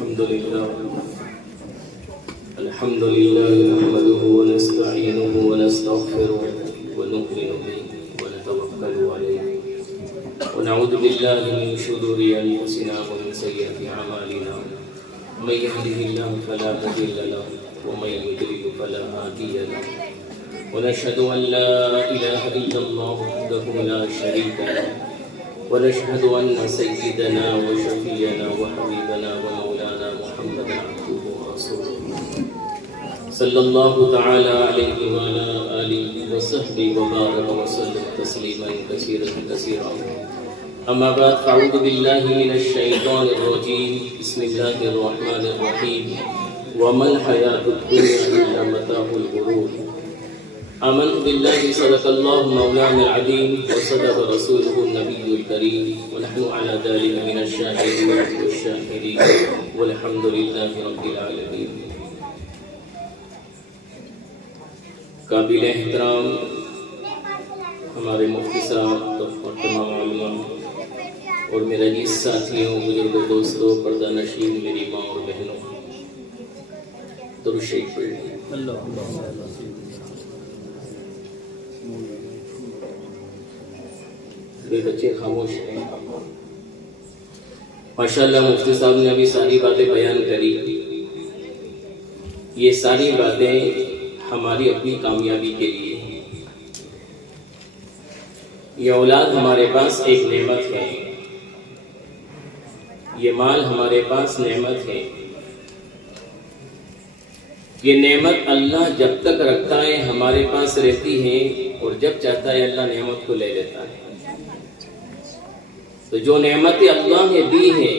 الحمد لله نحمده ونستعينه ونستغفره ونؤمن به ونتوكل عليه ونعوذ بالله من شرور أنفسنا ومن سيئات أعمالنا من يهده الله فلا مضل له ومن يضلل فلا هادي له ونشهد أن لا إله إلا الله وحده لا شريك له ونشهد أن سيدنا وشفيعنا وحبيبنا ومولانا محمدا عبده ورسوله صلى الله تعالى عليه وعلى آله وصحبه وبارك وسلم تسليما كثيرا أما بعد فأعوذ بالله من الشيطان الرجيم بسم الله الرحمن الرحيم وما الحياة الدنيا إلا متاع الغرور آمنت بالله صدق الله مولانا العظيم وصدق رسوله النبي الكريم ونحن على ذلك من الشاهدين والشاكرين والحمد لله رب العالمين. قابل احترام ہمارے مفتی صاحب اور تمام علماء اور میرے عزیز ساتھیوں، بزرگوں، دوستوں، پردہ نشین، میری ماں اور بہنوں، درود شریف پڑھیں. بچے خاموش ہیں. ماشاءاللہ مفتی صاحب نے ابھی ساری باتیں بیان کری. یہ ساری باتیں ہماری اپنی کامیابی کے لیے. یہ اولاد ہمارے پاس ایک نعمت ہے، یہ مال ہمارے پاس نعمت ہے. یہ نعمت اللہ جب تک رکھتا ہے ہمارے پاس رہتی ہے، اور جب چاہتا ہے اللہ نعمت کو لے لیتا ہے. تو جو نعمتیں اللہ نے دی ہیں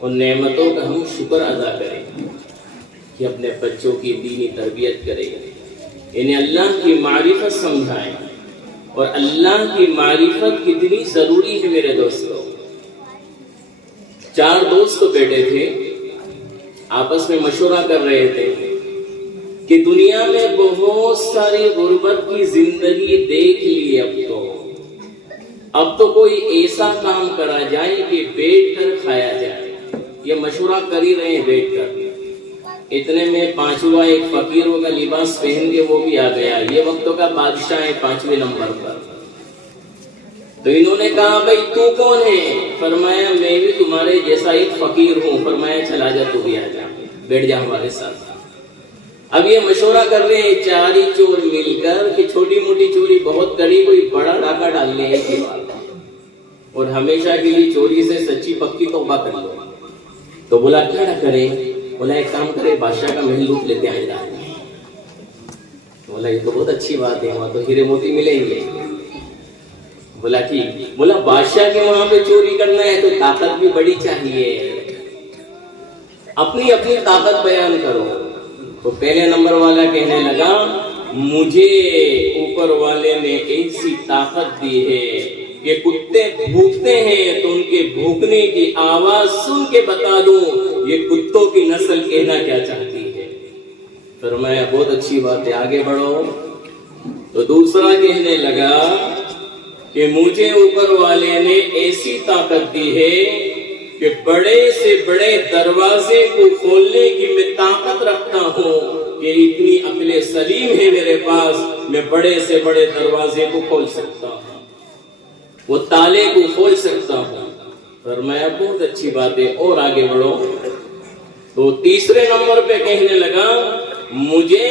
ان نعمتوں کا ہم شکر ادا کریں کہ اپنے بچوں کی دینی تربیت کریں، انہیں اللہ کی معرفت سمجھائیں. اور اللہ کی معرفت کتنی ضروری ہے میرے دوستوں. 4 دوست بیٹھے تھے، آپس میں مشورہ کر رہے تھے کہ دنیا میں بہت ساری غربت کی زندگی دیکھ لی. اب تو کوئی ایسا کام کرا جائے کہ بیٹھ کر کھایا جائے. یہ مشورہ کر ہی رہے ہیں بیٹھ کر. اتنے میں 5واں ایک فقیروں کا لباس پہن کے وہ بھی آ گیا. یہ وقتوں کا بادشاہ ہے 5ویں نمبر پر. تو انہوں نے کہا بھائی تو کون ہے؟ فرمایا میں بھی تمہارے جیسا ایک فقیر ہوں. فرمایا چلا جا تو بھی آ جا، بیٹھ جا ہمارے ساتھ. اب یہ مشورہ کر رہے ہیں 4 ہی چور مل کر کہ چھوٹی موٹی چوری بہت کری، کوئی بڑا ڈاکہ ڈالنے ہے اور ہمیشہ کے لیے چوری سے سچی پکی توبہ کر لو. تو بولا کیا نہ کریں؟ بولا ایک کام کرے، بادشاہ کا محل لوٹ لیتے ہیں. بولا یہ تو بہت اچھی بات ہے، وہاں تو ہیرے موتی ملیں گے. بولا ٹھیک. بولا بادشاہ کے وہاں پہ چوری کرنا ہے تو طاقت بھی بڑی چاہیے، اپنی اپنی طاقت بیان کرو. تو پہلے نمبر والا کہنے لگا مجھے اوپر والے نے ایسی طاقت دی ہے کہ کتے بھوکتے ہیں تو ان کے بھوکنے کی آواز سن کے بتا دوں یہ کتوں کی نسل کہنا کیا چاہتی ہے. فرمایا بہت اچھی بات ہے، آگے بڑھو. تو دوسرا کہنے لگا کہ مجھے اوپر والے نے ایسی طاقت دی ہے کہ بڑے سے بڑے دروازے کو کھولنے کی میں طاقت رکھتا ہوں، کہ اتنی عقل سلیم ہے میرے پاس، میں بڑے سے بڑے دروازے کو کھول سکتا ہوں، وہ تالے کو کھول سکتا ہوں. فرمایا بہت اچھی بات ہے، اور آگے بڑھو. تو تیسرے نمبر پہ کہنے لگا مجھے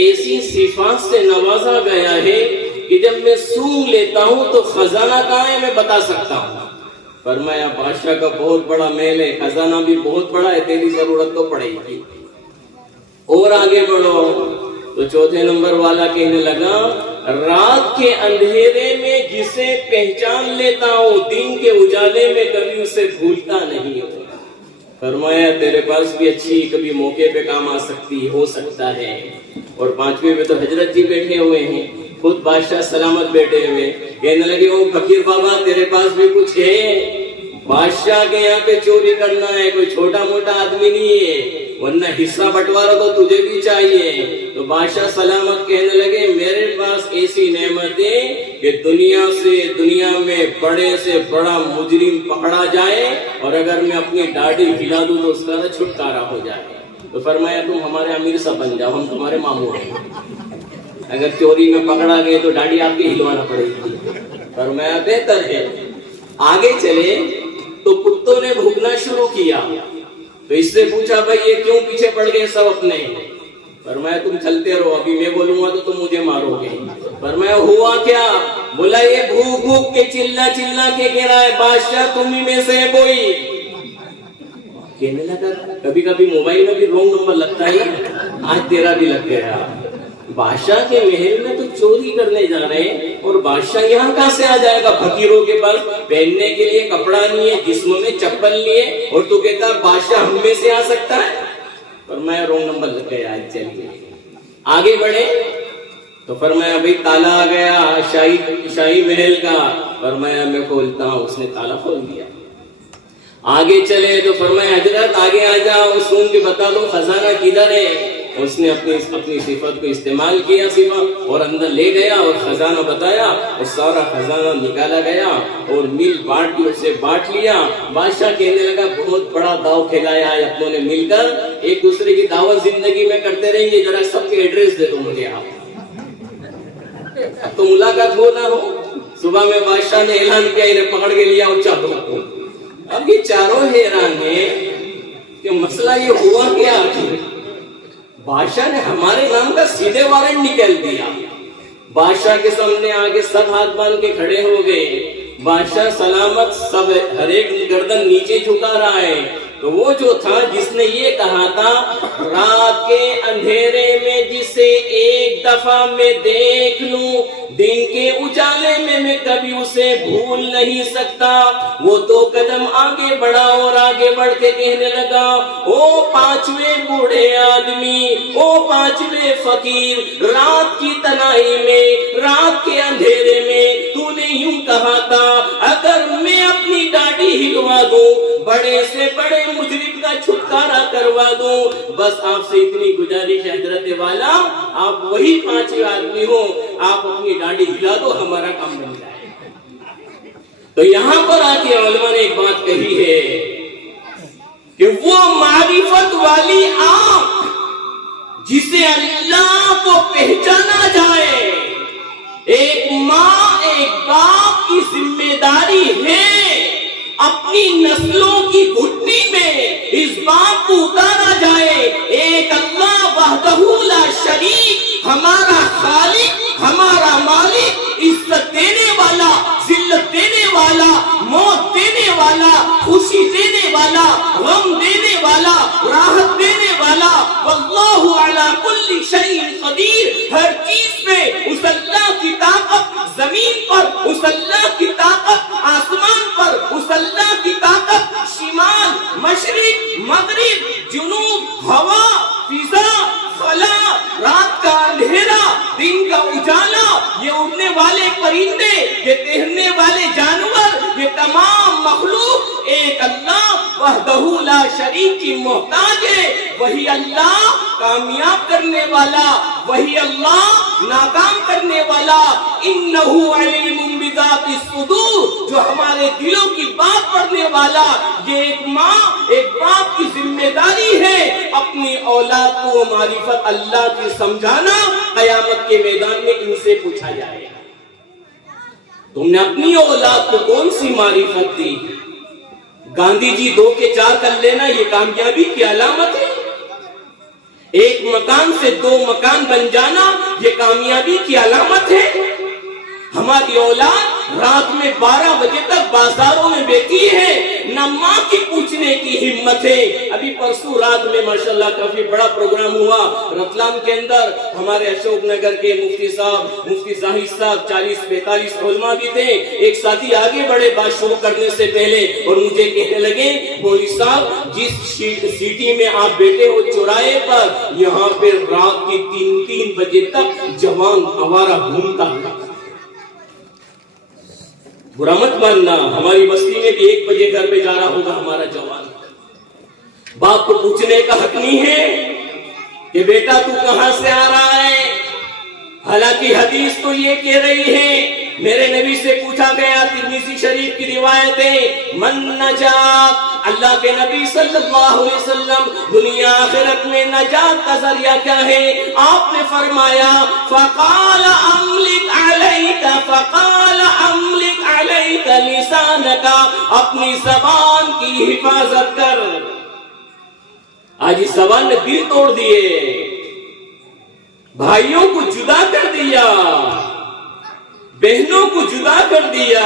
ایسی صفات سے نوازا گیا ہے کہ جب میں سونگ لیتا ہوں تو خزانہ کہاں ہے میں بتا سکتا ہوں. فرمایا بادشاہ کا بہت بڑا محل ہے، خزانہ بھی بہت بڑا ہے، تیری ضرورت تو پڑے گی. اور آگے بڑھو. تو چوتھے نمبر والا کہنے لگا رات کے اندھیرے میں جسے پہچان لیتا ہوں دن کے اجالے میں کبھی اسے بھولتا نہیں ہوں. فرمایا تیرے پاس بھی اچھی کبھی موقع پہ کام آ سکتی ہو سکتا ہے. اور 5ویں میں تو حضرت جی بیٹھے ہوئے ہیں، خود بادشاہ سلامت بیٹھے ہوئے. کہنے لگے او فقیر بابا تیرے پاس بھی کچھ ہے؟ بادشاہ کے یہاں پہ چوری کرنا ہے، کوئی چھوٹا موٹا آدمی نہیں ہے، ورنہ حصہ بٹوارا تو تجھے بھی چاہیے. تو بادشاہ سلامت کہنے لگے میرے پاس ایسی نعمت ہے کہ دنیا میں بڑے سے بڑا مجرم پکڑا جائے اور اگر میں اپنی داڑھی ہلا دوں تو اس کا چھٹکارا ہو جائے. تو فرمایا تم ہمارے امیر صاحب بن جاؤ, ہم تمہارے مامور ہیں. اگر چوری میں پکڑا گئے تو داڑھی آپ کی ہلوانا پڑے گی. فرمایا بہتر ہے. آگے چلے تو کتوں نے بھوکنا شروع کیا. تو اس سے پوچھا بھائی یہ کیوں پیچھے پڑ گئے سب اپنے؟ فرمایا تم چلتے رہو, ابھی میں بولوں گا تو تم مجھے مارو گے. فرمایا ہوا کیا؟ بولا یہ بھوک بھوک کے چلا کے کہہ رہا ہے بادشاہ تم ہی میں سے کوئی. کہنے لگا کبھی کبھی موبائل میں بھی رونگ نمبر لگتا ہے نا, آج تیرا بھی لگ گیا. بادشاہ کے محل میں تو چوری کرنے جا رہے ہیں اور بادشاہ یہاں کہاں سے آ جائے گا؟ فقیروں کے پاس پہننے کے لیے کپڑا نہیں ہے, جسم میں چپل نہیں ہے, اور تو کہتا بادشاہ ہم میں سے آ سکتا ہے. فرمایا رونگ نمبر لگ گیا. چلیے آگے بڑھے تو فرمایا بھائی تالا آ گیا شاہی محل کا. فرمایا میں کھولتا ہوں. اس نے تالا کھول دیا. آگے چلے تو فرمایا حضرت آگے آ جاؤ, سن کے بتا دو خزانہ کدھر ہے. اس نے اپنی صفت کو استعمال کیا صفت اور اندر لے گیا اور خزانہ بتایا اور سارا خزانہ نکالا گیا اور مل بانٹ کے اسے بانٹ لیا. بادشاہ کہنے لگا بہت بڑا داؤ کھیلایا ہے اپنوں نے مل کر, ایک دوسرے کی دعوت زندگی میں کرتے رہیں گے. ذرا سب کے ایڈریس دے دو مجھے آپ, اب تو ملاقات ہو نہ ہو. صبح میں بادشاہ نے اعلان کیا انہیں پکڑ کے لیا اور چادروں کو. اب یہ چاروں حیران ہیں کہ مسئلہ یہ ہوا کیا. بادشاہ نے ہمارے نام کا سیدھے وارنٹ نکال دیا. بادشاہ کے سامنے آگے سب ہاتھ باندھ کے کھڑے ہو گئے. بادشاہ سلامت, سب ہر ایک گردن نیچے جھکا رہا ہے. تو وہ جو تھا جس نے یہ کہا تھا رات کے اندھیرے میں جسے ایک دفعہ میں دیکھ لوں دن کے اجالے میں کبھی اسے بھول نہیں سکتا, وہ 2 قدم آگے بڑھا اور آگے بڑھ کے کہنے لگا او 5ویں بوڑھے آدمی, او 5ویں فقیر, رات کی تنہائی میں رات کے اندھیرے میں تو نے یوں کہا تھا اگر میں اپنی داڑھی ہلوا دوں بڑے سے بڑے مجرم کا چھٹکارا کروا دوں. بس آپ سے اتنی گزارش حضرت والا, آپ وہی 5ویں آدمی ہو, آپ اپنی داڑھی ہلا دو ہمارا کام بن جائے. تو یہاں پر آ کے علماء نے ایک بات کہی ہے کہ وہ معرفت والی آنکھ جسے اللہ کو پہچانا جائے, ایک ماں ایک باپ کی ذمہ داری ہے اپنی نسلوں کی گھٹی میں اس بات کو اتارا جائے ایک اللہ وحدہ لا شریک ہمارا خالق, ہمارا مالک, عزت دینے والا, ذلت دینے والا, موت دینے والا, خوشی دینے والا, غم دینے والا, راحت دینے والا, واللہ علی کل شیء قدیر. ہر چیز میں اس اللہ کی طاقت, زمین پر اس اللہ کی طاقت, آسمان پر اس اللہ کی طاقت, شمال, مشرق, مغرب, جنوب, ہوا, فضا, خلا, رات کا اندھیرا, دن کا اجالا, یہ اڑنے والے پرندے, یہ تیرنے والے جانور, یہ تمام مخلوق ایک اللہ وحدہ لا شریک کی محتاج ہے. وہی اللہ کامیاب کرنے والا, وہی اللہ ناکام کرنے والا. انہ علیم بذات الصدور, جو ہمارے دلوں کی بات پڑھنے والا. یہ ایک ماں ایک باپ کی ذمہ داری ہے اپنی اولاد کو معرفت اللہ کی سمجھانا. قیامت کے میدان میں ان سے پوچھا جائے تم نے اپنی اولاد کو کون سی معرفت دی؟ گاندھی جی 2 کے 4 کر لینا یہ کامیابی کی علامت ہے. ایک مکان سے 2 مکان بن جانا یہ کامیابی کی علامت ہے. ہماری اولاد رات میں 12 بجے تک بازاروں میں بیٹھی ہے, نہ ماں کی پوچھنے کی ہمت ہے. ابھی پرسوں رات میں ماشاءاللہ کافی بڑا پروگرام ہوا رتلام کے اندر. ہمارے اشوک نگر کے مفتی صاحب, مفتی زاہد صاحب, 40-45 علماء بھی تھے. ایک ساتھی آگے بڑھے بات شروع کرنے سے پہلے اور مجھے کہنے لگے مولوی صاحب جس سٹی میں آپ بیٹھے ہو چوراہے پر, یہاں پہ رات کی 3 بجے تک جوان آوارہ گھومتا ہے. برا مت ماننا, ہماری بستی میں بھی 1 بجے گھر پہ جا رہا ہوگا ہمارا جوان. باپ کو پوچھنے کا حق نہیں ہے کہ بیٹا تو کہاں سے آ رہا ہے. حالانکہ حدیث تو یہ کہہ رہی ہے میرے نبی سے پوچھا گیا، ترمذی شریف کی روایت ہے، من نجات، اللہ کے نبی صلی اللہ علیہ وسلم دنیا آخرت میں نجات کا ذریعہ کیا ہے؟ آپ نے فرمایا فقال املک علیک لسانک، اپنی زبان کی حفاظت کر۔ آج اس زبان نے دل توڑ دیے، بھائیوں کو جدا کر دیا، بہنوں کو جدا کر دیا۔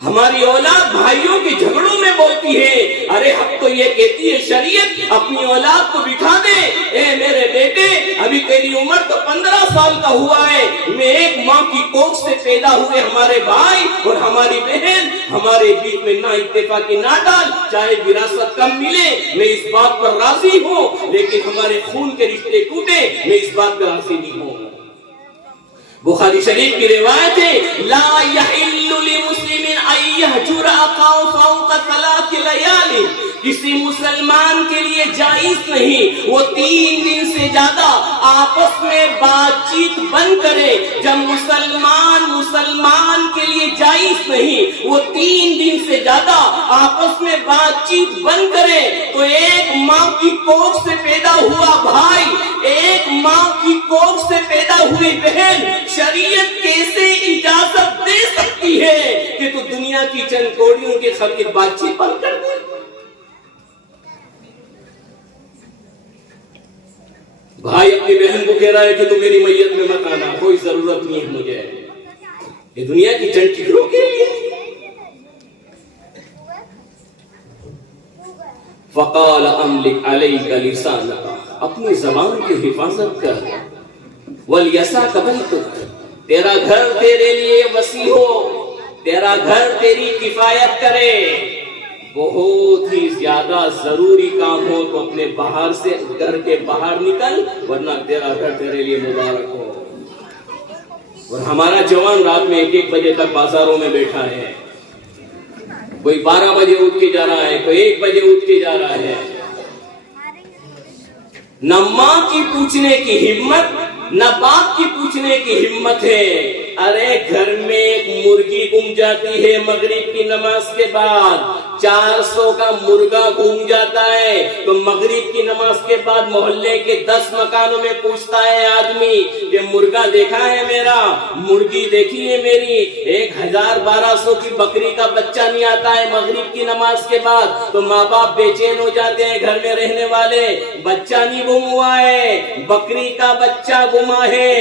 ہماری اولاد بھائیوں کے جھگڑوں میں بولتی ہے، ارے حق تو یہ کہتی ہے شریعت اپنی اولاد کو بٹھا دے، اے میرے بیٹے ابھی تیری عمر تو 15 سال کا ہوا ہے، میں ایک ماں کی کوکھ سے پیدا ہوئے ہمارے بھائی اور ہماری بہن، ہمارے بیچ میں نہ اتفاقی نہ ڈال، چاہے وراثت کم ملے میں اس بات پر راضی ہوں، لیکن ہمارے خون کے رشتے ٹوٹے میں اس بات پر راضی نہیں ہوں۔ بخاری شریف کی روایت ہے، لا یحل لمسلم ان یہجر اخاہ فوق 3 لیال، کسی مسلمان کے لیے جائز نہیں وہ 3 دن سے زیادہ آپس میں بات چیت بند کرے۔ جب مسلمان کے لیے جائز نہیں وہ 3 دن سے زیادہ آپس میں بات چیت بند کرے، تو ایک ماں کی کوکھ سے پیدا ہوا بھائی، ایک ماں کی کوکھ سے پیدا ہوئی بہن، شریعت کیسے اجازت دے سکتی ہے کہ تو دنیا کی چند کوڑیوں کے خاطر بات چیت بند کر دے؟ بھائی اپنی بہن کو کہہ رہا ہے کہ تو میری میت میں مت آنا، کوئی ضرورت نہیں ہے مجھے، یہ دنیا کی چند ٹکڑوں کے لیے۔ فقال املک علیک لسانک، اپنی زبان کی حفاظت کر، ولیسعک بیتک، تیرا گھر تیرے لیے وسیع ہو، تیرا گھر تیری کفایت کرے، بہت ہی زیادہ ضروری کام ہو تو اپنے باہر سے گھر کے باہر نکل، ورنہ تیرا گھر تیرے لیے مبارک ہو۔ اور ہمارا جوان رات میں 1 بجے تک بازاروں میں بیٹھا ہے، کوئی 12 بجے اٹھ کے جا رہا ہے، کوئی 1 بجے اٹھ کے جا رہا ہے، نہ ماں کی پوچھنے کی ہمت نہ باپ کی پوچھنے کی ہمت ہے۔ ارے گھر میں ایک مرغی گم جاتی ہے مغرب کی نماز کے بعد، 400 کا مرغا گم جاتا ہے، تو مغرب کی نماز کے بعد محلے کے 10 مکانوں میں پوچھتا ہے آدمی کہ مرغا دیکھا ہے میرا، مرغی دیکھی ہے میری، 1000-1200 کی بکری کا بچہ نہیں آتا ہے مغرب کی نماز کے بعد، تو ماں باپ بے چین ہو جاتے ہیں گھر میں رہنے والے، بچہ نہیں گم ہوا ہے، بکری کا بچہ گما ہے،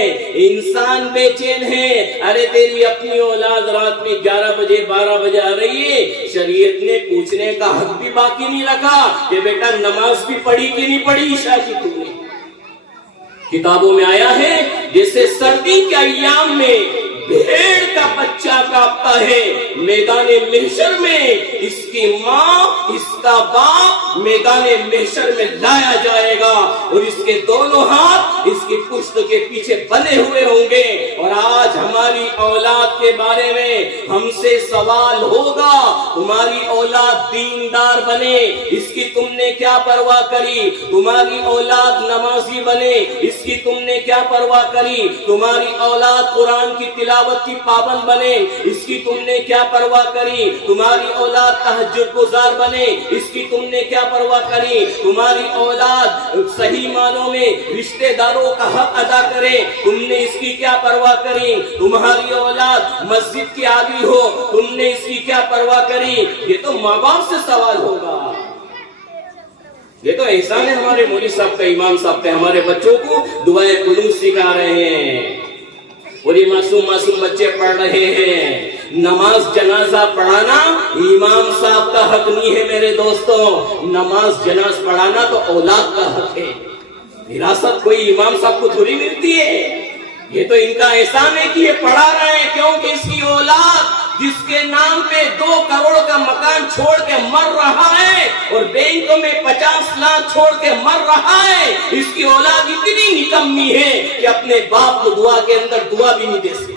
انسان بے چین ہے۔ ارے تیری اپنی اولاد رات میں 11 بجے 12 بجے آ رہی ہے، شریعت نے پوچھنے کا حق بھی باقی نہیں رکھا کہ بیٹا نماز بھی پڑھی کہ نہیں پڑھی عشاء کی تم نے؟ کتابوں میں آیا ہے جیسے سردی کے ایام میں بھیڑ کا بچہ کانپتا ہے، میدان محشر میں اس کی ماں اس کا باپ میدان محشر میں لایا جائے گا، اور اس کے دونوں ہاتھ اس کی پشت کے پیچھے بنے ہوئے ہوں گے۔ اور آج ہماری اولاد کے بارے میں ہم سے سوال ہوگا، تمہاری اولاد دیندار بنے، اس کی تم نے کیا پرواہ کری؟ تمہاری اولاد نمازی بنے، اس کی تم نے کیا پرواہ کری؟ تمہاری اولاد قرآن کی تلاوت کی پابند بنے، اس کی تم نے کیا پرواہ کری؟ تمہاری اولاد تہجد گزار بنے، اس کی تم نے کیا پرواہ کری؟ تمہاری اولاد صحیح معنوں میں رشتہ داروں کا حق ادا کرے، تم نے اس کی کیا پرواہ کری؟ تمہاری اولاد مسجد کی عادی ہو، تم نے اس کی کیا پرواہ کری؟ یہ تو ماں باپ سے سوال ہوگا۔ یہ تو احسان ہے ہمارے مولوی صاحب کا، امام صاحب کا، ہمارے بچوں کو دعائے قنوت سکھا رہے ہیں، اور یہ معصوم بچے پڑھ رہے ہیں۔ نماز جنازہ پڑھانا امام صاحب کا حق نہیں ہے میرے دوستوں، نماز جنازہ پڑھانا تو اولاد کا حق ہے۔ وراثت کوئی امام صاحب کو تھوڑی ملتی ہے، یہ تو ان کا احسان ہے کہ یہ پڑھا رہے ہیں، کیونکہ اس کی اولاد جس کے نام پہ 2 کروڑ کا مکان چھوڑ کے مر رہا ہے اور بینکوں میں 50 لاکھ چھوڑ کے مر رہا ہے، اس کی اولاد اتنی نکمی ہے کہ اپنے باپ کو دعا کے اندر دعا بھی نہیں دے سکتی۔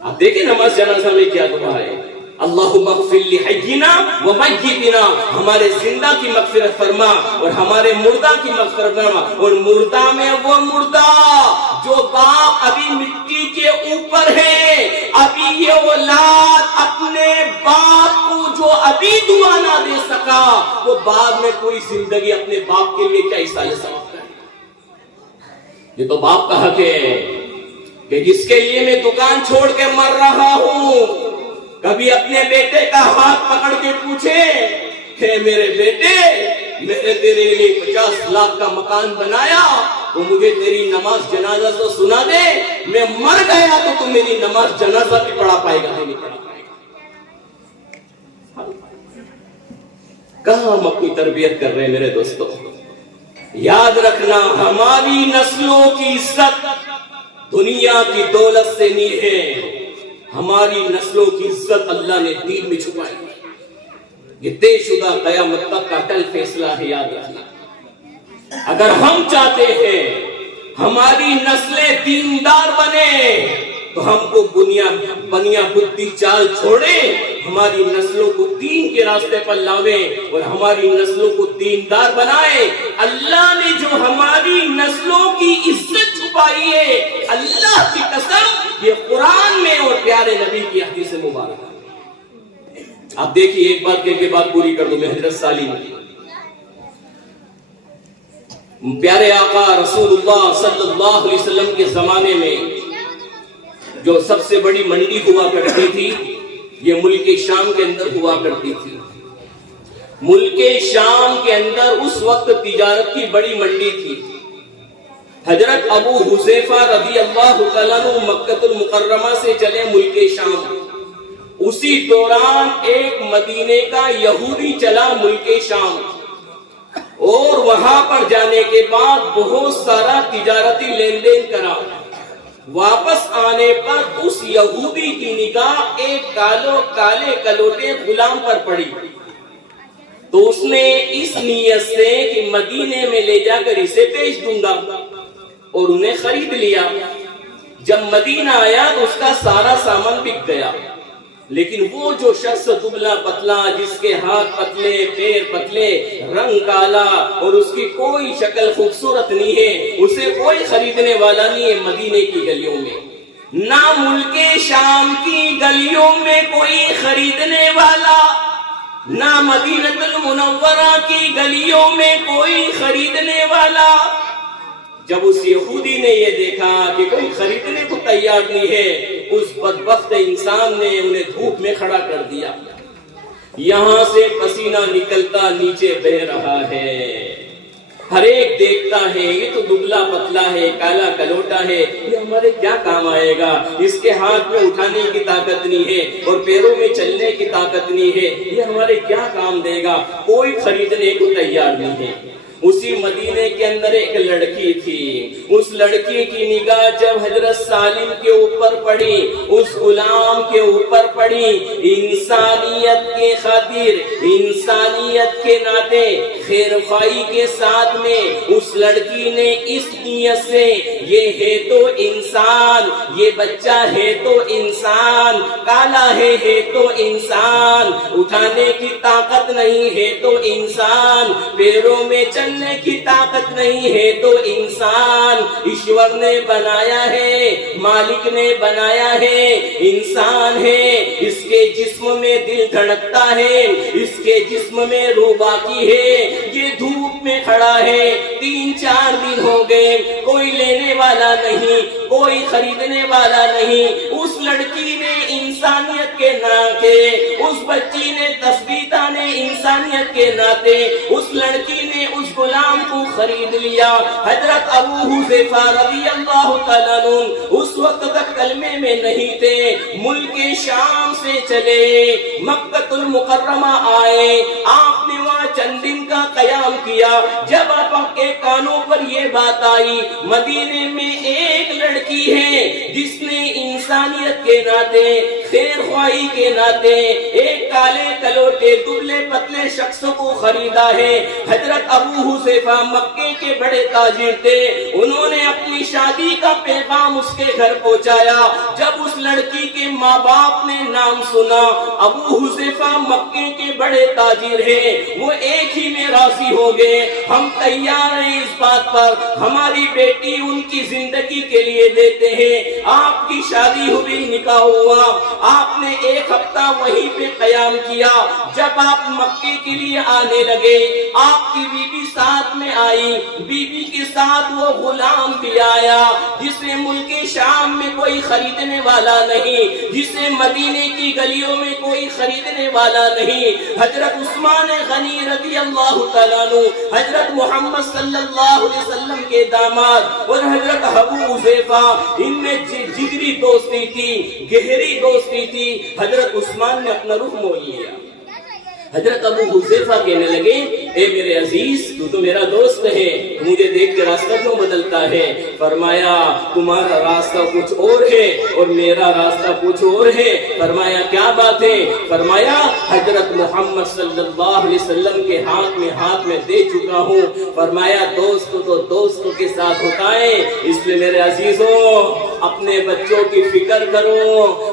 آپ دیکھیں نماز جنازہ میں کیا دعا ہے، اللہم اغفر لحینا و میتنا، ہمارے زندہ کی مغفرت فرما اور ہمارے مردہ کی مغفرت فرما، اور مردہ میں وہ مردہ جو باپ ابھی مٹی کے اوپر ہے، ابھی یہ اولاد اپنے باپ کو جو ابھی دعا نہ دے سکا، وہ بعد میں پوری زندگی اپنے باپ کے لیے کیا ایصال ثواب کرے۔ یہ تو باپ کا حق ہے کہ جس کے لیے میں دکان چھوڑ کے مر رہا ہوں، کبھی اپنے بیٹے کا ہاتھ پکڑ کے پوچھے کہ میرے بیٹے، میں نے تیرے لیے 50 لاکھ کا مکان بنایا، تو مجھے تیری نماز جنازہ تو سنا دے، میں مر گیا تو میری نماز جنازہ بھی پڑھا پائے گا نہیں پڑھا پائے گا۔ کہاں ہم اپنی تربیت کر رہے ہیں میرے دوستوں؟ یاد رکھنا، ہماری نسلوں کی عزت دنیا کی دولت سے نہیں ہے، ہماری نسلوں کی عزت اللہ نے دین میں چھپائی ہے۔ یہ طے شدہ قیامت تک کا اٹل فیصلہ ہے، یاد رکھنا۔ اگر ہم چاہتے ہیں ہماری نسلیں دیندار بنے تو ہم کو بنیا بدھی چال چھوڑے، ہماری نسلوں کو دین کے راستے پر لاویں اور ہماری نسلوں کو دیندار بنائے۔ اللہ نے جو ہماری نسلوں کی عزت چھپائی ہے، اللہ کی قسم، یہ قرآن میں اور پیارے نبی کی حدیث مبارکہ۔ آپ دیکھیے، ایک بات کہہ کے بات پوری کر دوں میں، حضرت سالم پیارے آقا رسول اللہ صلی اللہ علیہ وسلم کے زمانے میں جو سب سے بڑی منڈی ہوا کرتی تھی، یہ ملک شام کے اندر ہوا کرتی تھی۔ ملک شام کے اندر اس وقت تجارت کی بڑی منڈی تھی۔ حضرت ابو حذیفہ رضی اللہ تعالیٰ عنہ مکہ المکرمہ سے چلے ملک شام، اسی دوران ایک مدینے کا یہودی چلا ملک شام، اور وہاں پر جانے کے بعد بہت سارا تجارتی لین دین کرا۔ واپس آنے پر اس یہودی کی نگاہ ایک کالے کلوٹے غلام پر پڑی، تو اس نے اس نیت سے کہ مدینے میں لے جا کر اسے بیچ دوں گا، اور انہیں خرید لیا۔ جب مدینہ آیا تو اس کا سارا سامان بک گیا، لیکن وہ جو شخص دبلا پتلا، جس کے ہاتھ پتلے پیر پتلے، رنگ کالا اور اس کی کوئی شکل خوبصورت نہیں ہے، اسے کوئی خریدنے والا نہیں ہے مدینے کی گلیوں میں، نہ ملک شام کی گلیوں میں کوئی خریدنے والا، نہ مدینہ المنورہ کی گلیوں میں کوئی خریدنے والا۔ جب اس یہودی نے یہ دیکھا کہ کوئی خریدنے کو تیار نہیں ہے، اس بدبخت انسان نے انہیں دھوپ میں کھڑا کر دیا۔ یہاں سے پسینہ نکلتا نیچے بہ رہا ہے، ہر ایک دیکھتا ہے یہ تو دبلا پتلا ہے، کالا کلوٹا ہے، یہ ہمارے کیا کام آئے گا، اس کے ہاتھ میں اٹھانے کی طاقت نہیں ہے اور پیروں میں چلنے کی طاقت نہیں ہے، یہ ہمارے کیا کام دے گا، کوئی خریدنے کو تیار نہیں ہے۔ اسی مدینے کے اندر ایک لڑکی تھی، اس لڑکی کی نگاہ جب حضرت سالم کے اوپر پڑی، اس غلام کے اوپر پڑی، انسانیت کے خاطر، انسانیت کے ناطے، خیر خواہی کے ساتھ میں اس لڑکی نے اس نیت سے، یہ ہے تو انسان، یہ بچہ ہے تو انسان، کالا ہے تو انسان، اٹھانے کی طاقت نہیں ہے تو انسان، پیروں میں چلنے کی طاقت نہیں ہے تو انسان، ایشور نے بنایا ہے، مالک نے بنایا ہے، انسان ہے، اس کے جسم میں دل دھڑکتا ہے، اس کے جسم میں روح باقی ہے، یہ دھوپ میں کھڑا ہے، 3-4 دن ہو گئے، کوئی لینے والا نہیں، کوئی خریدنے والا نہیں۔ اس لڑکی نے انسانیت کے ناطے، اس بچی نے تثبیتہ نے انسانیت کے ناطے، اس لڑکی نے اس غلام کو خرید لیا۔ حضرت ابو حذیفہ رضی اللہ تعالیٰ عنہ اس وقت تک کلمے میں نہیں تھے، ملک شام سے چلے، مکہ المکرمہ آئے، آپ نے وہاں چند دن کا قیام کیا۔ جب آپ کے کانوں پر یہ بات آئی، مدینے میں ایک لڑکی ہے جس نے انسانیت کے ناطے، خیر خواہی کے ناطے ایک کالے کلوٹے دبلے پتلے شخص کو خریدا ہے۔ حضرت ابو حذیفہ مکے کے بڑے تاجر تھے، انہوں نے اپنی شادی کا پیغام اس کے گھر پہنچایا۔ جب اس لڑکی کے ماں باپ نے نام سنا، ابو حذیفہ مکے کے بڑے تاجر ہیں، وہ ایک ہی میں راضی ہو گئے، ہم تیار ہیں اس بات پر، ہماری بیٹی ان کی زندگی کے لیے دیتے ہیں۔ آپ کی شادی ہوئی، نکاح ہوا، آپ نے ایک ہفتہ وہیں پہ قیام کیا۔ جب آپ مکے کے لیے آنے لگے، آپ کی بیوی ساتھ میں آئی، بیوی کے ساتھ وہ غلام بھی آیا جسے ملک شام میں کوئی خریدنے والا نہیں، جسے مدینے کی گلیوں میں کوئی خریدنے والا نہیں۔ حضرت عثمان غنی رضی اللہ تعالیٰ عنہ، حضرت محمد صلی اللہ علیہ وسلم کے داماد، اور حضرت ابو حذیفہ، ان میں جگری دوستی تھی، گہری دوستی تھی۔ حضرت عثمان نے اپنا رخ موڑ لیا۔ حضرت ابو حذیفہ کہنے لگے، اے میرے عزیز، تو میرا دوست ہے، مجھے دیکھ کے راستہ کیوں بدلتا ہے؟ فرمایا تمہارا راستہ کچھ اور ہے اور میرا راستہ کچھ اور ہے۔ فرمایا کیا بات ہے؟ فرمایا حضرت محمد صلی اللہ علیہ وسلم کے ہاتھ میں دے چکا ہوں۔ فرمایا دوست تو دوستوں کے ساتھ ہوتا ہے، اس لیے میرے عزیزوں اپنے بچوں کی فکر کرو،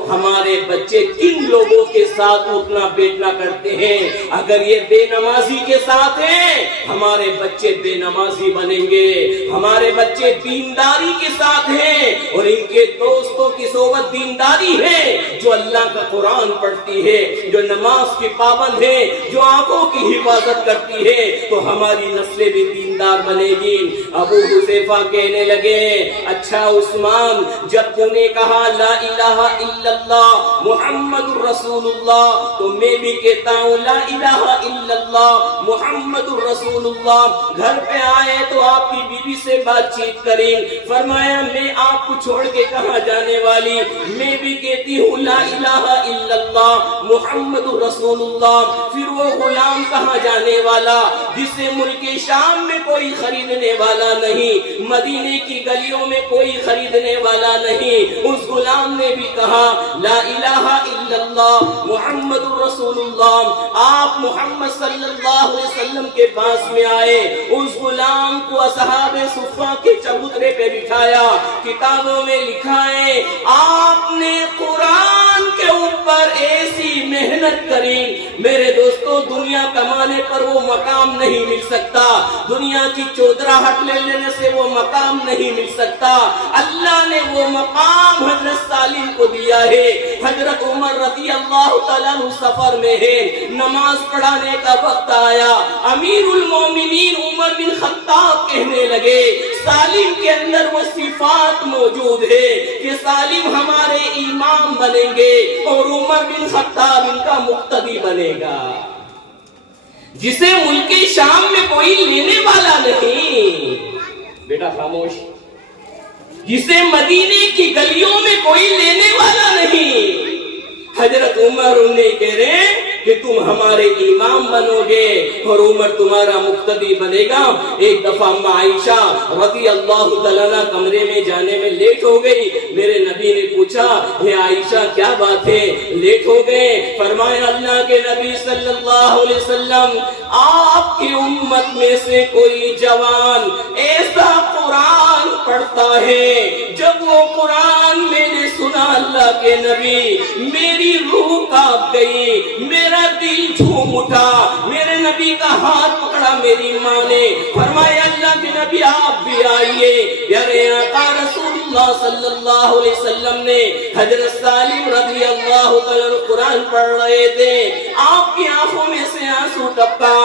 ہمارے بچے کن لوگوں کے ساتھ اٹھنا بیٹھنا کرتے ہیں۔ اگر یہ بے نمازی کے ساتھ ہیں، ہمارے بچے بے نمازی بنیں گے۔ ہمارے بچے دینداری کے ساتھ ہیں اور ان کے دوستوں کی صحبت دینداری ہے، جو اللہ کا قرآن پڑھتی ہے، جو نماز کی پابند ہے، جو آنکھوں کی حفاظت کرتی ہے، تو ہماری نسلیں بھی دیندار بنے گی۔ ابو حذیفہ کہنے لگے، اچھا عثمان، جب تو نے کہا لا الہ الا اللہ محمد رسول اللہ، تو میں بھی کہتا ہوں لا الہ الا اللہ محمد الرسول اللہ۔ گھر پہ آئے تو آپ کی بیوی سے بات چیت کریں۔ فرمایا میں آپ کو چھوڑ کے کہاں جانے والی، میں بھی کہتی ہوں لا الہ الا اللہ محمد الرسول اللہ۔ پھر وہ غلام کہاں جانے والا جسے ملک شام میں کوئی خریدنے والا نہیں، مدینے کی گلیوں میں کوئی خریدنے والا نہیں، اس غلام نے بھی کہا لا الہ الا اللہ محمد الرسول اللہ۔ آپ محمد صلی اللہ علیہ وسلم کے پاس میں آئے، اس غلام کو اصحاب صفہ کے چبوترے پہ بٹھایا۔ کتابوں میں لکھا ہے آپ نے قرآن کے اوپر ایسی محنت کری، میرے دوستو دنیا کمانے پر وہ مقام نہیں مل سکتا، دنیا کی چودراہٹ لے لینے سے وہ مقام نہیں مل سکتا۔ اللہ نے وہ مقام حضرت سالم کو دیا ہے۔ حضرت عمر رضی اللہ تعالیٰ عنہ سفر میں ہے، نماز پڑھانے کا وقت آیا، امیر المومنین عمر بن خطاب کہنے لگے سالم کے اندر وہ صفات موجود ہے کہ سالم ہمارے امام بنیں گے اور عمر بن خطاب ان کا مقتدی بنے گا، جسے ملک شام میں کوئی لینے والا نہیں، بیٹا خاموش، جسے مدینے کی گلیوں میں کوئی لینے والا نہیں۔ حضرت عمر انہیں کہہ رہے ہیں کہ تم ہمارے امام بنو گے اور عمر تمہارا مقتدی بنے گا۔ ایک دفعہ عائشہ رضی اللہ تعالیٰ عنہ کمرے میں جانے میں لیٹ ہو گئی، میرے نبی نے پوچھا ہے عائشہ کیا بات ہے لیٹ ہو گئے؟ فرمایا اللہ کے نبی صلی اللہ علیہ وسلم آپ کی امت میں سے کوئی جوان ایسا قرآن پڑھتا ہے، جب وہ قرآن میں نے سنا اللہ کے نبی میری روح کانپ گئی، میرا دل جھوم اٹھا، میرے نبی کا ہاتھ پکڑا میری ماں نے، فرمایا اللہ کے نبی آپ بھی آئیے۔ پیارے آقا رسول اللہ صلی اللہ علیہ وسلم نے حضرت سالم رضی اللہ تعالیٰ قرآن پڑھ رہے تھے، آپ کی آنکھوں میں سے آنسو ٹپکا،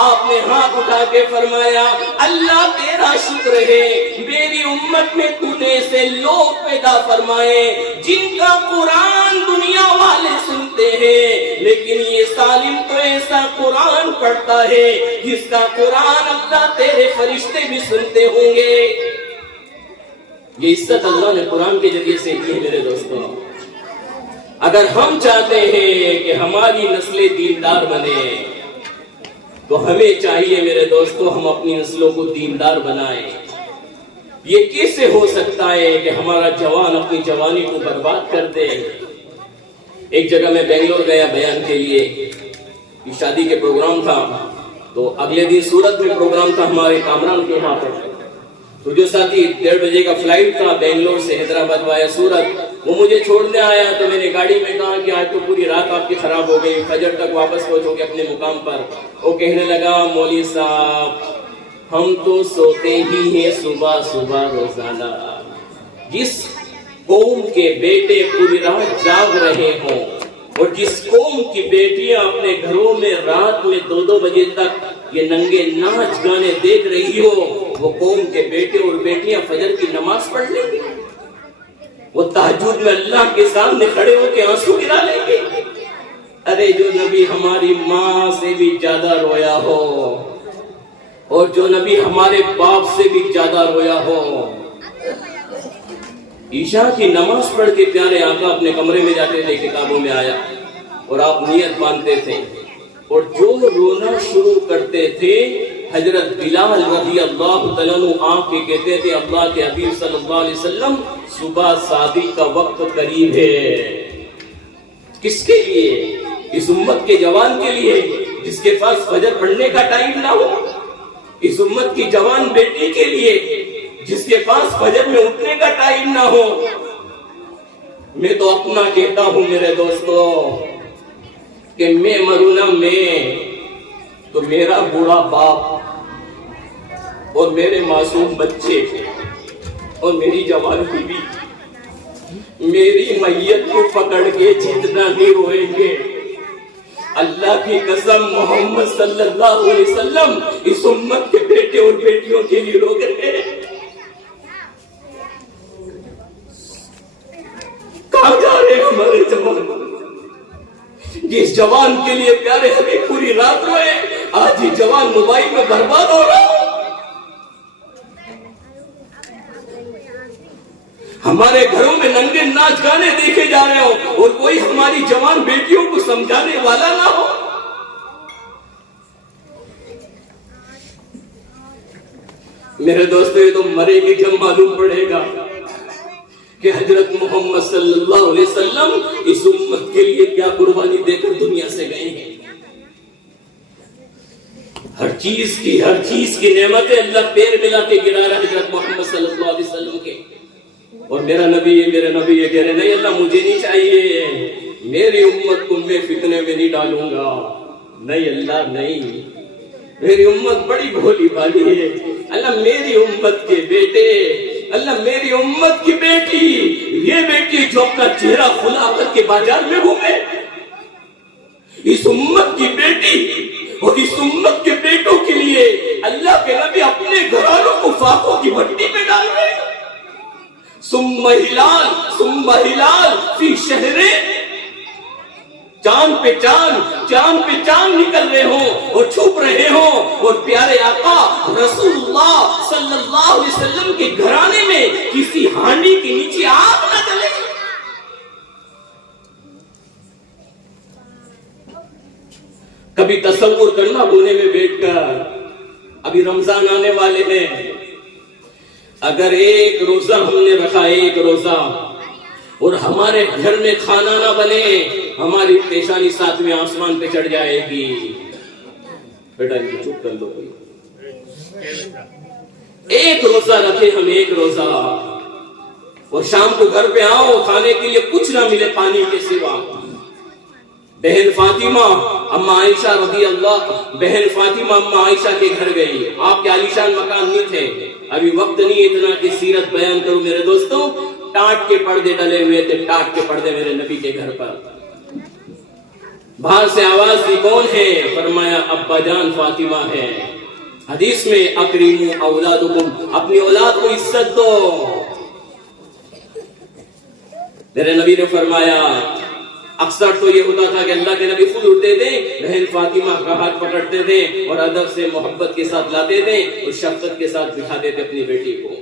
آپ نے ہاتھ اٹھا کے فرمایا اللہ تیرا شکر ہے میری امت میں تو نے ایسے لوگ پیدا فرمائے جن کا قرآن دنیا والے سنتے ہیں، لیکن یہ سالم تو ایسا قرآن پڑھتا ہے جس کا قرآن اللہ تیرے فرشتے بھی سنتے ہوں گے۔ یہ عزت اللہ نے قرآن کے ذریعے سے کی ہے میرے دوستوں۔ اگر ہم چاہتے ہیں کہ ہماری نسلیں دیندار بنے تو ہمیں چاہیے میرے دوستوں ہم اپنی نسلوں کو دیندار بنائیں۔ یہ کیسے ہو سکتا ہے کہ ہمارا جوان اپنی جوانی کو برباد کر دے؟ ایک جگہ میں بنگلور گیا بیان کے لیے، شادی کے پروگرام تھا، تو اگلے دن سورت میں پروگرام تھا ہمارے کامران کے یہاں پر. تو جو ساتھی 1:30 بجے کا فلائٹ تھا بنگلور سے حیدرآباد وایا سورت، وہ مجھے چھوڑنے آیا. تو میں نے گاڑی میں کہا کہ آج تو پوری رات آپ کی خراب ہو گئی، فجر تک واپس پہنچو گے اپنے مقام پر. وہ کہنے لگا مولوی صاحب ہم تو سوتے ہی ہیں صبح صبح روزانہ. جس قوم کے بیٹے پوری رات جاگ رہے ہوں اور جس قوم کی بیٹیاں اپنے گھروں میں رات میں 2 بجے تک یہ ننگے ناچ گانے دیکھ رہی ہو، وہ قوم کے بیٹے اور بیٹیاں فجر کی نماز پڑھ لیں گے؟ وہ تہجد میں اللہ کے سامنے کھڑے ہو کے آنسو گرا لیں گے؟ ارے جو نبی ہماری ماں سے بھی زیادہ رویا ہو اور جو نبی ہمارے باپ سے بھی زیادہ رویا ہو. عشاء کی نماز پڑھ کے پیارے آقا اپنے کمرے میں جاتے تھے، کتابوں میں آیا، اور آپ نیت باندھتے تھے، اور جو رونا شروع کرتے تھے حضرت بلال رضی اللہ تعالیٰ عنہ آنکھ کے کہتے تھے اللہ کے حبیب صلی اللہ علیہ وسلم صبح صادق کا وقت قریب ہے. کس کے لیے؟ اس امت کے جوان کے لیے جس کے پاس فجر پڑھنے کا ٹائم نہ ہو، اس امت کی جوان بیٹی کے لیے جس کے پاس فجر میں اٹھنے کا ٹائم نہ ہو. میں تو اپنا کہتا ہوں میرے دوستو کہ میں مروں نہ میں تو میرا بوڑھا باپ اور میرے معصوم بچے اور میری جوان بیوی میری میت کو پکڑ کے جتنا نہیں روئیں گے. اللہ کی قسم محمد صلی اللہ علیہ وسلم اس امت کے بیٹے اور بیٹیوں کے لیے رو گئے. کہاں جا رہے ہیں ہمارے جوان؟ جس جوان کے لیے پیارے حبیب پوری رات روئے، آج یہ جوان موبائل میں برباد ہو رہا. ہمارے گھروں میں ننگے ناچ گانے دیکھے جا رہے ہو اور کوئی ہماری جوان بیٹیوں کو سمجھانے والا نہ ہو. میرے دوستو یہ تو مرے گی جب معلوم پڑے گا کہ حضرت محمد صلی اللہ علیہ وسلم اس امت کے لیے کیا قربانی دے کر دنیا سے گئے ہیں. ہر چیز کی نعمتیں اللہ پیر ملا کے گرا رہا حضرت محمد صلی اللہ علیہ وسلم کے. اور میرا نبی یہ کہہ رہے نہیں اللہ مجھے نہیں چاہیے، میری امت کو میں فتنے میں نہیں ڈالوں گا. نہیں اللہ نہیں، میری امت بڑی بھولی بھالی ہے. اللہ میری امت کے بیٹے، اللہ میری امت کی بیٹی، یہ بیٹی جو اپنا چہرہ کھلا کر کے بازار میں گھومے، اس امت کی بیٹی اور اس امت کے بیٹوں کے لیے اللہ کے نبی اپنے گھرانوں کو فاقوں کی بھٹی میں ڈال رہے. ثم ہلال فی شہرے، چاند پہ چاند نکل رہے ہوں اور چھپ رہے ہوں، اور پیارے آقا رسول اللہ صلی اللہ علیہ وسلم کے گھرانے میں کسی ہانڈی کے نیچے آگ نہ جلے. کبھی تصور کرنا کونے میں بیٹھ کر، ابھی رمضان آنے والے ہیں، اگر ایک روزہ ہم نے رکھا، ایک روزہ، اور ہمارے گھر میں کھانا نہ بنے، ہماری پیشانی ساتویں آسمان پہ چڑھ جائے گی. بیٹا چپ کر لو. ایک روزہ رکھے ہم، ایک روزہ، اور شام کو گھر پہ آؤ کھانے کے لیے کچھ نہ ملے پانی کے سوا. بہن فاطمہ اما عائشہ رضی اللہ، بہن فاطمہ اما عائشہ کے گھر گئی. آپ کے عالیشان مکان نہیں تھے، ابھی وقت نہیں اتنا کہ سیرت بیان کروں میرے دوستوں. ٹاٹ کے پردے ڈلے ہوئے تھے، ٹاٹ کے پردے میرے نبی کے گھر پر. باہر سے آواز دی کون ہے؟ فرمایا ابا جان فاطمہ ہے. حدیث میں اکریموا اولادکم، اپنی اولاد کو عزت دو. میرے نبی نے فرمایا، اکثر تو یہ ہوتا تھا کہ اللہ کے نبی خود اٹھتے تھے، بہن فاطمہ کا ہاتھ پکڑتے تھے اور ادب سے محبت کے ساتھ لاتے تھے اور شفقت کے ساتھ بٹھاتے تھے اپنی بیٹی کو.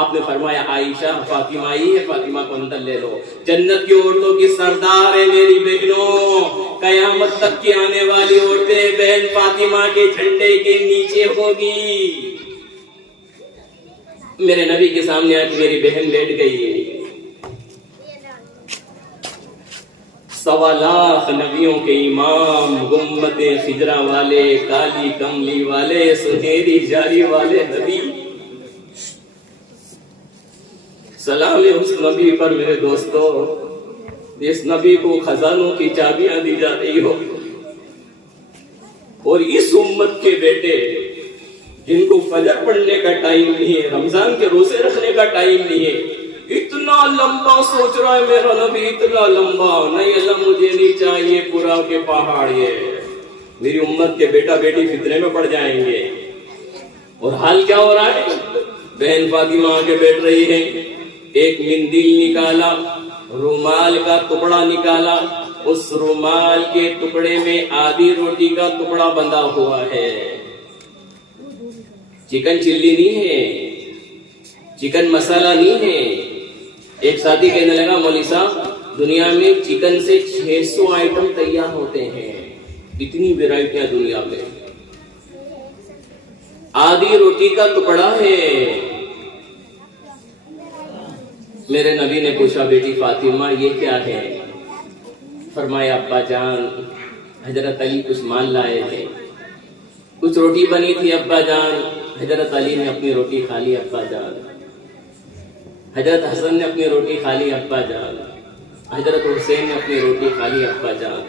آپ نے فرمایا عائشہ فاطمہ آئی ہے، فاطمہ کو اندر لے لو. جنت کی عورتوں کی سردار ہے میری بہنوں، قیامت تک کی آنے والی عورتیں بہن فاطمہ کے جھنڈے کے نیچے ہوگی. میرے نبی کے سامنے آ کے میری بہن لیٹ گئی. سوا لاکھ نبیوں کے امام، گنبد خضرا والے، کالی کملی والے، سنہری جاری والے نبی، سلام ہے اس نبی پر میرے دوستو جس نبی کو خزانوں کی چابیاں دی جا رہی ہو، اور اس امت کے بیٹے جن کو فجر پڑھنے کا ٹائم نہیں ہے، رمضان کے روزے رکھنے کا ٹائم نہیں ہے، اتنا لمبا سوچ رہا ہے میرا نبی، اتنا لمبا، نہیں اللہ مجھے نہیں چاہیے پورا کے پہاڑ، یہ میری امت کے بیٹا بیٹی فتنے میں پڑ جائیں گے۔ اور حال کیا ہو رہا ہے؟ بہن فاطمہ آگے بیٹھ رہی ہے، ایک مندیل نکالا، رومال کا ٹکڑا نکالا، اس رومال کے ٹکڑے میں آدھی روٹی کا ٹکڑا بندھا ہوا ہے، چکن چلی نہیں ہے، چکن مسالہ نہیں ہے۔ ایک ساتھی کہنے لگا مولوی صاحب دنیا میں چکن سے 600 آئٹم تیار ہوتے ہیں، اتنی ویرائٹیاں دنیا میں، آدھی روٹی کا ٹکڑا ہے۔ میرے نبی نے پوچھا بیٹی فاطمہ یہ کیا ہے؟ فرمایا ابا جان حضرت علی کچھ مال لائے تھے، کچھ روٹی بنی تھی ابا جان، حضرت علی نے اپنی روٹی کھا لی ابا جان، حضرت حسن نے اپنی روٹی کھا لی ابا جان، حضرت حسین نے اپنی روٹی کھا لی ابا جان،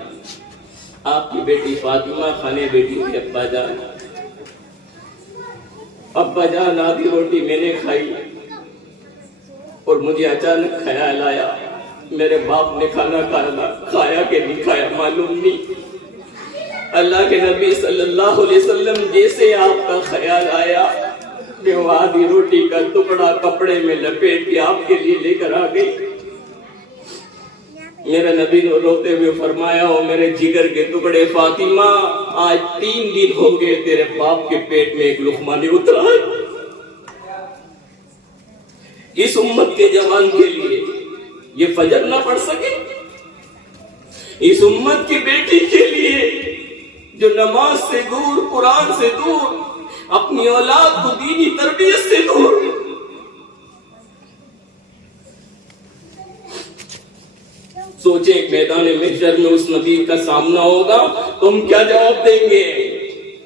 آپ کی بیٹی فاطمہ کھانے بیٹی تھی ابا جان، ابا جان آدھی روٹی میں نے کھائی اور مجھے اچانک خیال آیا میرے باپ نے کھانا کھایا کہ نہیں کھایا معلوم نہیں۔ اللہ کے نبی صلی اللہ علیہ وسلم جیسے آپ کا خیال آیا کہ وہ آدھی روٹی کا ٹکڑا کپڑے میں لپیٹ کے آپ کے لیے لے کر آ گئی، میرے نبی نے روتے ہوئے فرمایا او میرے جگر کے ٹکڑے فاطمہ آج 3 دن ہو گئے تیرے باپ کے پیٹ میں ایک لقمہ نہیں اترا۔ اس امت کے جوان کے لیے یہ فجر نہ پڑھ سکے، اس امت کی بیٹی کے لیے جو نماز سے دور، قرآن سے دور، اپنی اولاد کو دینی تربیت سے دور، سوچیں ایک میدان محشر میں اس نبی کا سامنا ہوگا تو ہم کیا جواب دیں گے؟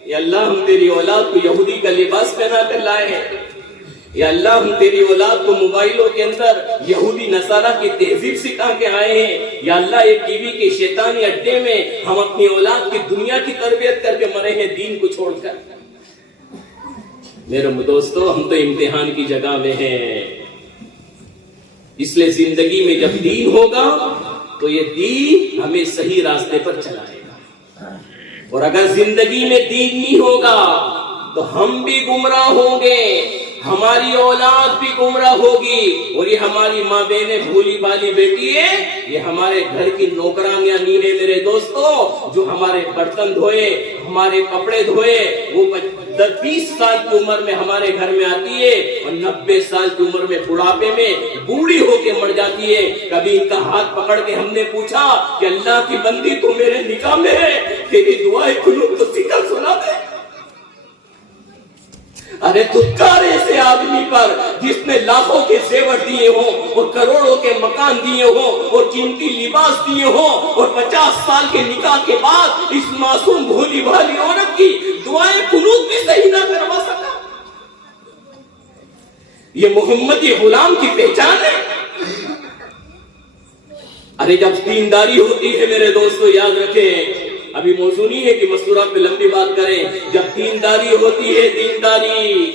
یا اللہ ہم تیری اولاد کو یہودی کا لباس پہنا کر لائے ہیں، یا اللہ ہم تیری اولاد کو موبائلوں کے اندر یہودی نصارہ کی تہذیب سکھا کے آئے ہیں، یا اللہ یہ ٹی وی کے شیطانی اڈے میں ہم اپنی اولاد کی دنیا کی تربیت کر کے مرے ہیں دین کو چھوڑ کر۔ میرے دوستو ہم تو امتحان کی جگہ میں ہیں، اس لیے زندگی میں جب دین ہوگا تو یہ دین ہمیں صحیح راستے پر چلائے گا، اور اگر زندگی میں دین نہیں ہوگا تو ہم بھی گمراہ ہوں گے، ہماری اولاد بھی گمراہ ہوگی، اور یہ ہماری ماں بہنیں بھولی بھالی بیٹی ہے، یہ ہمارے گھر کی نوکرانیاں نہیں ہے میرے دوستو، جو ہمارے برتن دھوئے، ہمارے کپڑے دھوئے، وہ 20 سال کی عمر میں ہمارے گھر میں آتی ہے اور 90 سال کی عمر میں بڑھاپے میں بوڑھی ہو کے مر جاتی ہے۔ کبھی ان کا ہاتھ پکڑ کے ہم نے پوچھا کہ اللہ کی بندی تو میرے نکاح میں ہے، تیری دعائیں قنوت تو سیدھا سنا دے۔ ارے دھکار ایسے آدمی پر جس نے لاکھوں کے زیور دیے ہوں اور کروڑوں کے مکان دیے ہوں اور قیمتی لباس دیے ہوں، اور 50 سال کے نکاح کے بعد اس معصوم بھولی بھالی عورت کی دعائیں قنوت بھی صحیح نہ کروا سکا۔ یہ محمدی غلام کی پہچان ہے۔ ارے جب دینداری ہوتی ہے میرے دوستو یاد رکھیں، ابھی موضوع نہیں ہے کہ مستورات پہ لمبی بات کریں، جب دینداری ہوتی ہے دینداری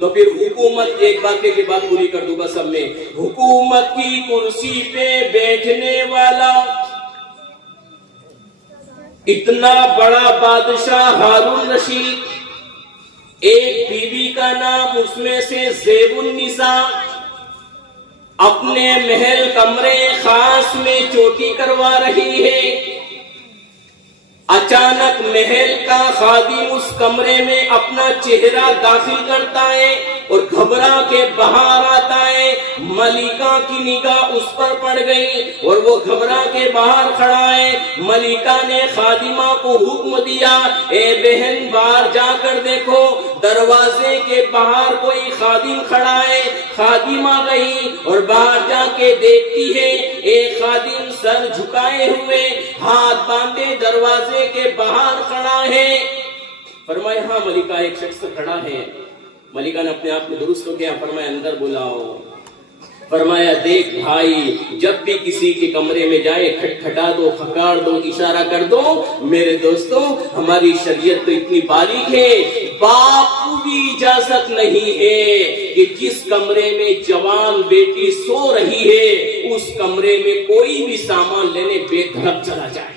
تو پھر حکومت، ایک بات کے بعد پوری کر دوں گا سب میں، حکومت کی کرسی پہ بیٹھنے والا اتنا بڑا بادشاہ ہارون رشید، ایک بیوی کا نام اس میں سے زیب النساء، اپنے محل کمرے خاص میں چوٹی کروا رہی ہے، اچانک محل کا خادم اس کمرے میں اپنا چہرہ داخل کرتا ہے اور گھبرا کے باہر آتا ہے، ملکہ کی نگاہ اس پر پڑ گئی اور وہ گھبرا کے باہر کھڑا ہے۔ ملکہ نے خادمہ کو حکم دیا، اے بہن باہر جا کر دیکھو، دروازے کے باہر کوئی خادم کھڑا ہے۔ خادمہ گئی اور باہر جا کے دیکھتی ہے ایک خادم سر جھکائے ہوئے، ہاتھ باندھے دروازے کے باہر کھڑا ہے۔ فرمایا ہاں ملکہ ایک شخص کھڑا ہے۔ ملکہ نے اپنے آپ کو درست کیا، فرمایا اندر بلاؤ۔ فرمایا دیکھ بھائی، جب بھی کسی کے کمرے میں جائے کھٹکھٹا دو، کھکار دو، اشارہ کر دو۔ میرے دوستو ہماری شریعت تو اتنی باریک ہے، باپ کو بھی اجازت نہیں ہے کہ جس کمرے میں جوان بیٹی سو رہی ہے اس کمرے میں کوئی بھی سامان لینے بے دھڑک چلا جائے۔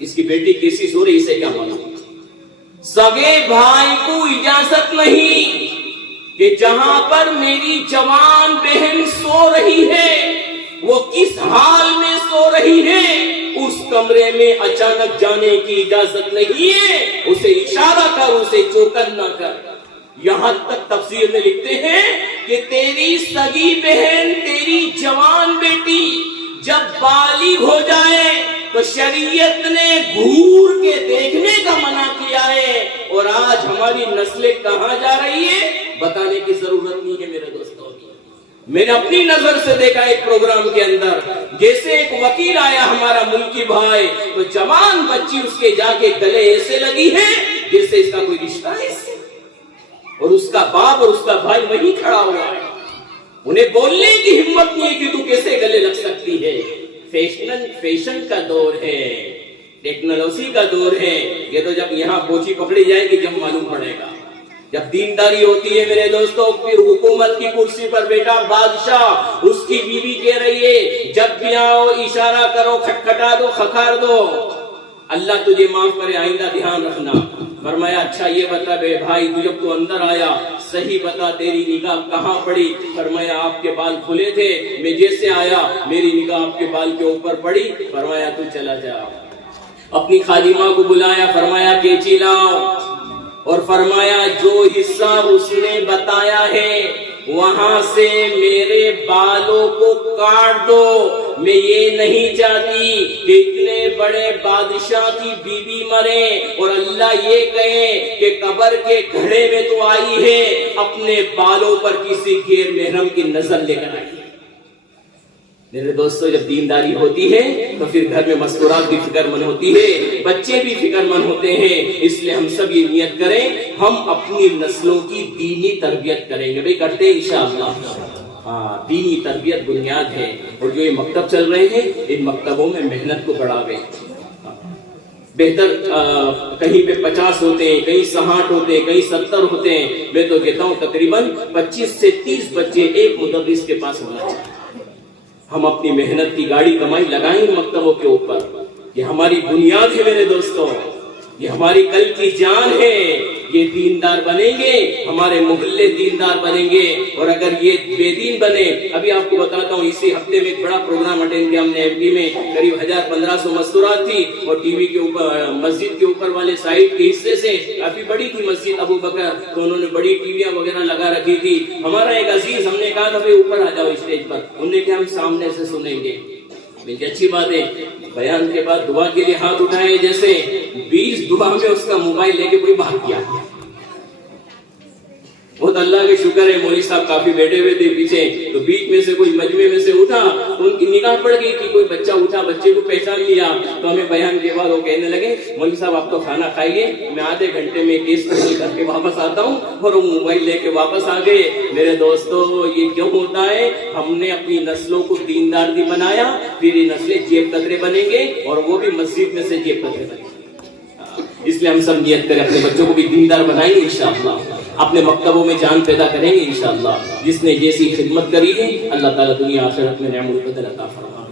اس کی بیٹی کیسی سو رہی اسے کیا معلوم؟ سگے بھائی کو اجازت نہیں کہ جہاں پر میری جوان بہن سو رہی ہے وہ کس حال میں سو رہی ہے اس کمرے میں اچانک جانے کی اجازت نہیں ہے۔ اسے اشارہ کر، اسے چوکن نہ کر۔ یہاں تک تفسیر میں لکھتے ہیں کہ تیری سگی بہن، تیری جوان بیٹی جب بالغ ہو جائے تو شریعت نے گھور کے دیکھنے کا منع کیا ہے، اور آج ہماری نسلیں کہاں جا رہی ہے بتانے کی ضرورت نہیں ہے میرے دوستوں۔ میں نے اپنی نظر سے دیکھا ایک پروگرام کے اندر، جیسے ایک وکیل آیا ہمارا ملکی بھائی، تو جوان بچی اس کے جا کے گلے ایسے لگی ہے جیسے اس کا کوئی رشتہ ہے اس سے، اور اس کا باپ اور اس کا بھائی وہیں کھڑا ہوا ہے۔ انہیں بولنے کی ہمت نہیں ہے کہ تو کیسے گلے لگ سکتی ہے۔ فیشن کا دور ہے، ٹیکنالوجی کا دور ہے، یہ تو جب یہاں پوچھی پکڑی جائے گی جب معلوم پڑے گا۔ جب دینداری ہوتی ہے میرے دوستوں، پھر حکومت کی کرسی پر بیٹا بادشاہ، اس کی بیوی کہہ رہی ہے جب بھی آؤ اشارہ کرو، کھٹکھٹا دو، کھکار دو، اللہ تجھے معاف کرے، آئندہ دھیان رکھنا۔ فرمایا اچھا یہ بتا بے بھائی، جب تو اندر آیا صحیح بتا تیری نگاہ کہاں پڑی؟ فرمایا آپ کے بال کھلے تھے، میں جیسے آیا میری نگاہ آپ کے بال کے اوپر پڑی۔ فرمایا تو چلا جا۔ اپنی خادمہ کو بلایا، فرمایا کینچی لاؤ، اور فرمایا جو حصہ اس نے بتایا ہے وہاں سے میرے بالوں کو کاٹ دو۔ میں یہ نہیں چاہتی کہ اتنے بڑے بادشاہ کی بیوی مرے اور اللہ یہ کہے کہ قبر کے گھڑے میں تو آئی ہے، اپنے بالوں پر کسی غیر محرم کی نظر لے کر آئی ہے۔ میرے دوستو جب دینداری ہوتی ہے تو پھر گھر میں مستورات بھی فکر مند ہوتی ہے، بچے بھی فکر مند ہوتے ہیں۔ اس لیے ہم سب یہ نیت کریں ہم اپنی نسلوں کی دینی تربیت کریں گے۔ بھئی کرتے ہیں انشاءاللہ۔ ہاں، دینی تربیت بنیاد ہے، اور جو یہ مکتب چل رہے ہیں ان مکتبوں میں محنت کو بڑھاویں۔ بہتر کہیں پہ 50 ہوتے ہیں، کہیں 60 ہوتے ہیں، کہیں 70 ہوتے ہیں، میں تو کہتا ہوں تقریباً 25 سے 30 بچے ایک مدرس کے پاس ہونا چاہیے۔ ہم اپنی محنت کی گاڑی کمائی لگائیں ان مکتبوں کے اوپر، یہ ہماری بنیاد ہے میرے دوستوں، یہ ہماری کل کی جان ہے۔ یہ دیندار بنیں گے، ہمارے محلے دیندار بنیں گے، اور اگر یہ بے دین بنے، ابھی آپ کو بتاتا ہوں اسی ہفتے میں ایک بڑا پروگرام اٹینڈ کیا ہم نے ایم پی میں، قریب 1500 مستورات تھی، اور ٹی وی کے اوپر مسجد کے اوپر والے سائڈ کے حصے سے کافی بڑی تھی مسجد ابو بکر، تو انہوں نے بڑی ٹیویاں وغیرہ لگا رکھی تھی۔ ہمارا ایک عزیز، ہم نے کہا تھا بھائی اوپر آ جاؤ اسٹیج پر، انہوں نے کہا ہم سامنے سے سنیں گے۔ بلکہ اچھی بات ہے، بیان کے بعد دعا کے لیے ہاتھ اٹھائے، جیسے 20 دعا میں اس کا موبائل لے کے کوئی بھاگ گیا۔ بہت اللہ کے شکر ہے، مولوی صاحب کافی بیٹھے ہوئے تھے پیچھے، تو بیچ میں سے کوئی مجمع میں سے اٹھا تو ان کی نگاہ پڑ گئی کہ کوئی بچہ اٹھا، بچے کو پہچان لیا، تو ہمیں بیان کے بعد وہ کہنے لگے مولوی صاحب آپ تو کھانا کھائیے، میں آدھے گھنٹے میں کیس کر کے واپس آتا ہوں، اور وہ موبائل لے کے واپس آ گئے۔ میرے دوستو یہ کیوں ہوتا ہے؟ ہم نے اپنی نسلوں کو دیندار نہیں بنایا، پھر یہ نسلیں جیب کترے بنیں گے، اور وہ بھی مسجد میں سے جیب کترے بنیں گے۔ اس لیے ہم سب نیت کریں اپنے بچوں کو بھی دیندار بنائیں گے انشاءاللہ، اپنے مکتبوں میں جان پیدا کریں گے انشاءاللہ۔ جس نے جیسی خدمت کری ہے اللہ تعالیٰ دنیا آخرت میں نعم القدر عطا فرمائے۔